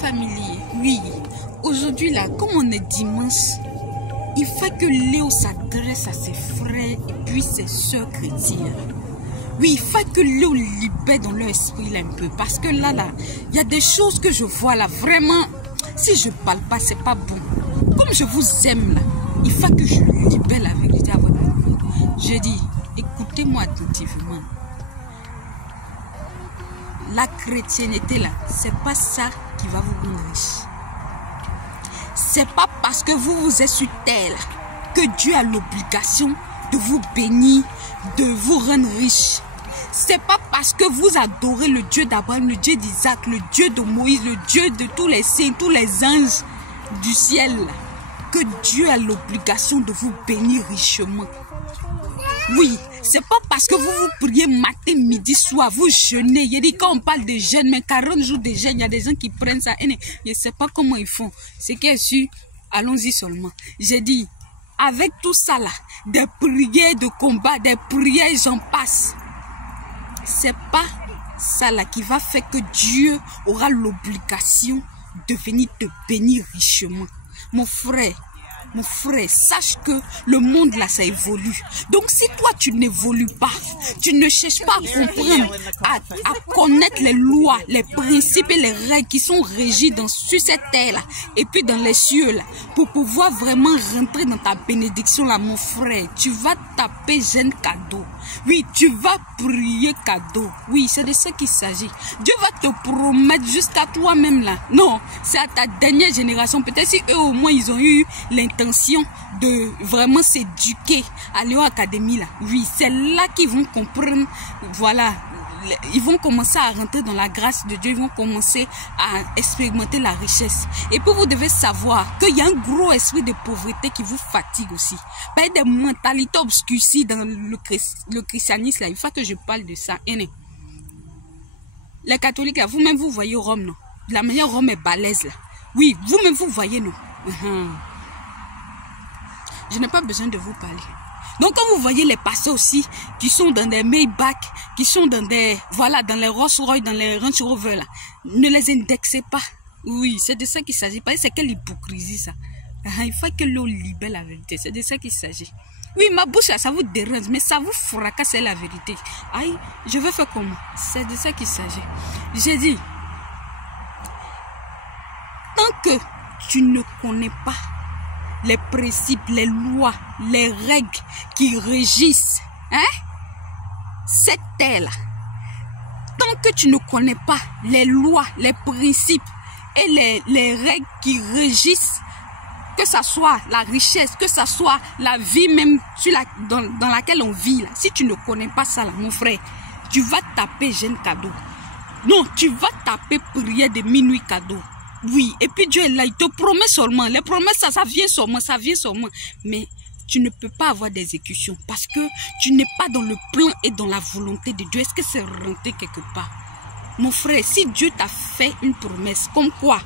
famille, oui, aujourd'hui là, comme on est dimanche, il faut que Léo s'adresse à ses frères et puis ses soeurs chrétiennes. Oui, il faut que Léo libère dans leur esprit là un peu, parce que là, il y a des choses que je vois là, vraiment, si je parle pas, c'est pas bon. Comme je vous aime là, il faut que je libère la vérité à votre niveau. Je dis, écoutez-moi attentivement. La chrétienté là, c'est pas ça qui va vous rendre riche. C'est pas parce que vous êtes sur terre là, que Dieu a l'obligation de vous bénir, de vous rendre riche. C'est pas parce que vous adorez le Dieu d'Abraham, le Dieu d'Isaac, le Dieu de Moïse, le Dieu de tous les saints, tous les anges du ciel là, que Dieu a l'obligation de vous bénir richement. Oui, c'est pas parce que vous vous priez matin, midi, soir, vous jeûnez. Il dit quand on parle de jeûne, mais 40 jours de jeûne, il y a des gens qui prennent ça. Et je ne sais pas comment ils font. Ce qui est sûr, allons-y seulement. J'ai dit, avec tout ça là, des prières de combat, des prières, j'en passe. C'est pas ça là qui va faire que Dieu aura l'obligation de venir te bénir richement. Mon frère, sache que le monde là, ça évolue. Donc si toi tu n'évolues pas, tu ne cherches pas à comprendre, à connaître les lois, les principes et les règles qui sont régies sur cette terre là, et puis dans les cieux là, pour pouvoir vraiment rentrer dans ta bénédiction là, mon frère, tu vas taper jeune cadeau. Oui, tu vas prier cadeau. Oui, c'est de ça qu'il s'agit. Dieu va te promettre jusqu'à toi-même là. Non, c'est à ta dernière génération. Peut-être si eux au moins ils ont eu l'intention de vraiment s'éduquer à Léo Académie là. Oui, c'est là qu'ils vont comprendre. Voilà, ils vont commencer à rentrer dans la grâce de Dieu. Ils vont commencer à expérimenter la richesse. Et puis vous devez savoir qu'il y a un gros esprit de pauvreté qui vous fatigue aussi. Il y a des mentalités obscurcies dans le christianisme là. Il faut que je parle de ça. Les catholiques là, vous-même vous voyez Rome, non? La manière Rome est balèze là. Oui, vous-même vous voyez, non? Je n'ai pas besoin de vous parler. Donc quand vous voyez les pasteurs aussi qui sont dans des Maybach, qui sont dans des, voilà, dans les Rolls-Royce, dans les Range Rover là, ne les indexez pas. Oui, c'est de ça qu'il s'agit. C'est quelle hypocrisie ça. Il faut que l'eau libère la vérité. C'est de ça qu'il s'agit. Oui, ma bouche là, ça vous dérange, mais ça vous fracasse la vérité. Aïe, je vais faire comment? C'est de ça qu'il s'agit. J'ai dit, tant que tu ne connais pas les principes, les lois, les règles qui régissent cette terre-là, tant que tu ne connais pas les lois, les principes et les règles qui régissent, que ça soit la richesse, que ça soit la vie même dans laquelle on vit, là, si tu ne connais pas ça, là, mon frère, tu vas taper jeune cadeau. Non, tu vas taper prière de minuit cadeau. Oui, et puis Dieu est là, il te promet seulement. Les promesses, ça vient seulement. Mais tu ne peux pas avoir d'exécution parce que tu n'es pas dans le plan et dans la volonté de Dieu. Est-ce que c'est rentré quelque part? Mon frère, si Dieu t'a fait une promesse, comme quoi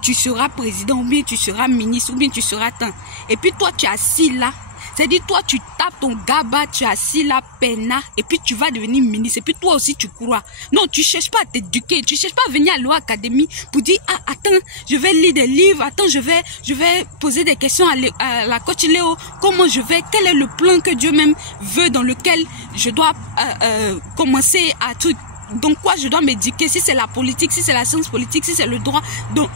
tu seras président, ou bien tu seras ministre, ou bien tu seras tant. Et puis toi, tu es assis là. C'est-à-dire, toi, tu tapes ton gaba, tu es assis là, peina, et puis tu vas devenir ministre. Et puis toi aussi, tu crois. Non, tu ne cherches pas à t'éduquer. Tu ne cherches pas à venir à l'Académie pour dire, ah, attends, je vais lire des livres. Attends, je vais poser des questions à la coach Léo. Quel est le plan que Dieu même veut dans lequel je dois commencer à tout. Donc quoi, je dois m'éduquer? Si c'est la politique, si c'est la science politique, si c'est le droit. Donc,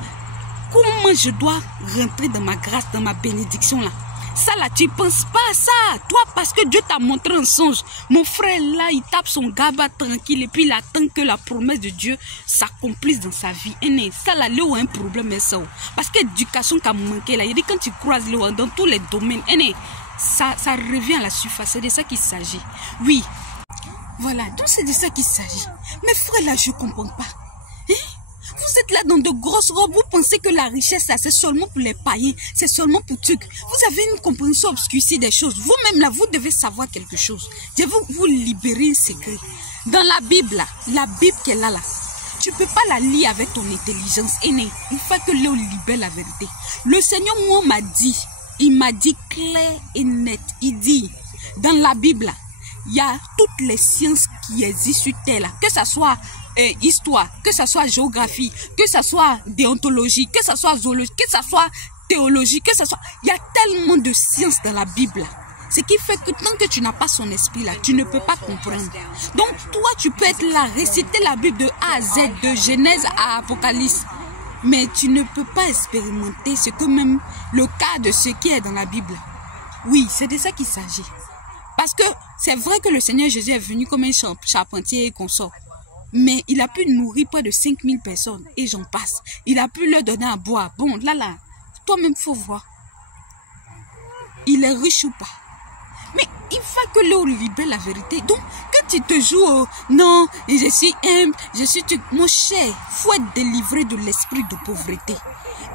comment je dois rentrer dans ma grâce, dans ma bénédiction là? Ça là, tu ne penses pas à ça. Toi, parce que Dieu t'a montré un songe. Mon frère là, il tape son gaba tranquille et puis il attend que la promesse de Dieu s'accomplisse dans sa vie. Et ça là, Léo a un problème mais ça. Parce que l'éducation qui a manqué là, il dit quand tu croises Léo dans tous les domaines, ça revient à la surface. C'est de ça qu'il s'agit. Oui. Voilà, donc c'est de ça qu'il s'agit. Mais frère là, je ne comprends pas. Vous êtes là dans de grosses robes, vous pensez que la richesse là c'est seulement pour les païens, c'est seulement pour trucs. Vous avez une compréhension obscurcie des choses. Vous-même là, vous devez savoir quelque chose. Je vais vous libérer un secret. Dans la Bible là, la Bible qui est là, tu ne peux pas la lire avec ton intelligence. Il faut que Léo libère la vérité. Le Seigneur moi m'a dit, il m'a dit clair et net. Il dit, dans la Bible là, il y a toutes les sciences qui existent sur terre là, que ce soit histoire, que ce soit géographie, que ce soit déontologie, que ce soit zoologie, que ce soit théologie, que ce soit... Il y a tellement de sciences dans la Bible. Ce qui fait que tant que tu n'as pas son esprit là, tu ne peux pas comprendre. Donc toi, tu peux être là, réciter la Bible de A à Z, de Genèse à Apocalypse. Mais tu ne peux pas expérimenter ce que même le cas de ce qui est dans la Bible. Oui, c'est de ça qu'il s'agit. Parce que c'est vrai que le Seigneur Jésus est venu comme un charpentier et consort. Mais il a pu nourrir près de 5000 personnes et j'en passe. Il a pu leur donner à boire. Bon, là, toi-même, il faut voir. Il est riche ou pas. Mais il faut que l'eau libère la vérité. Donc, que tu te joues, non, je suis humble, je suis... Mon cher, il faut être délivré de l'esprit de pauvreté.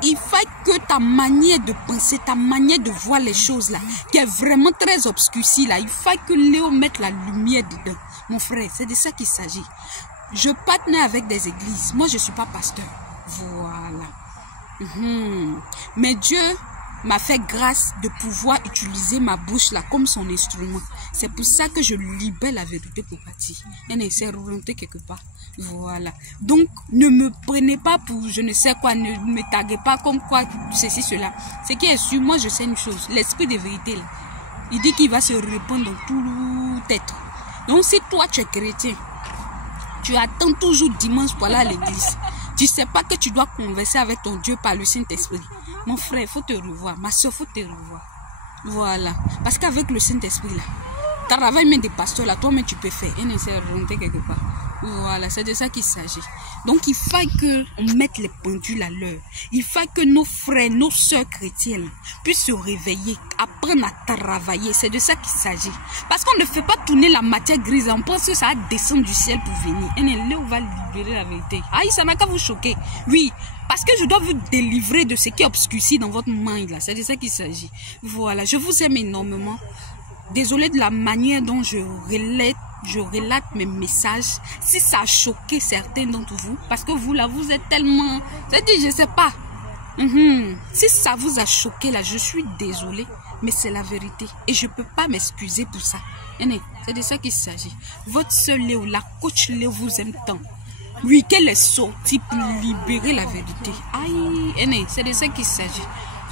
Il faut que ta manière de penser, ta manière de voir les choses là, qui est vraiment très obscurcie là, il faut que Léo mette la lumière dedans. Mon frère, c'est de ça qu'il s'agit. Je partenaire avec des églises. Moi, je ne suis pas pasteur. Voilà. Mais Dieu m'a fait grâce de pouvoir utiliser ma bouche là comme son instrument. C'est pour ça que je libère la vérité pour partir. Elle essaie de remonter quelque part. Voilà. Donc, ne me prenez pas pour je ne sais quoi, ne me taguez pas comme quoi, ceci, cela. Ce qui est sûr, moi je sais une chose, l'esprit de vérité là, il dit qu'il va se répandre dans tout être. Donc, si toi tu es chrétien, tu attends toujours dimanche pour aller à l'église. Tu ne sais pas que tu dois converser avec ton Dieu par le Saint-Esprit. Mon frère, il faut te revoir. Ma soeur, il faut te revoir. Voilà. Parce qu'avec le Saint-Esprit, là, travail même des pasteurs, là, toi-même, tu peux faire. Et ne s'est remonter quelque part. Voilà, c'est de ça qu'il s'agit. Donc, il faut qu'on mette les pendules à l'heure. Il faut que nos frères, nos soeurs chrétiennes puissent se réveiller, apprendre à travailler. C'est de ça qu'il s'agit. Parce qu'on ne fait pas tourner la matière grise. On pense que ça va descendre du ciel pour venir. Et là, on va libérer la vérité. Aïe, ça n'a qu'à vous choquer. Oui, parce que je dois vous délivrer de ce qui est obscurci dans votre mind. C'est de ça qu'il s'agit. Voilà, je vous aime énormément. Désolée de la manière dont je relate mes messages. Si ça a choqué certains d'entre vous, parce que vous là, vous êtes tellement... C'est-à-dire, je sais pas. Si ça vous a choqué là, je suis désolée, mais c'est la vérité. Et je peux pas m'excuser pour ça. C'est de ça qu'il s'agit. Votre sœur Léo, la coach Léo vous aime tant. Oui, qu'elle est sortie pour libérer la vérité. Aïe, c'est de ça qu'il s'agit.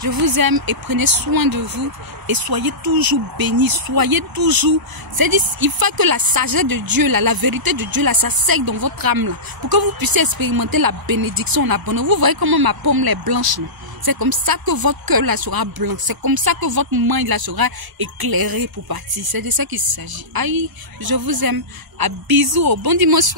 Je vous aime et prenez soin de vous et soyez toujours bénis, soyez toujours... C'est-à-dire, il faut que la sagesse de Dieu, là, la vérité de Dieu, là, ça sèche dans votre âme, là, pour que vous puissiez expérimenter la bénédiction en abondance. Vous voyez comment ma pomme est blanche, là. C'est comme ça que votre cœur, là, sera blanc. C'est comme ça que votre main, là, sera éclairée pour partir. C'est de ça qu'il s'agit. Aïe, je vous aime. À bisous, bon dimanche.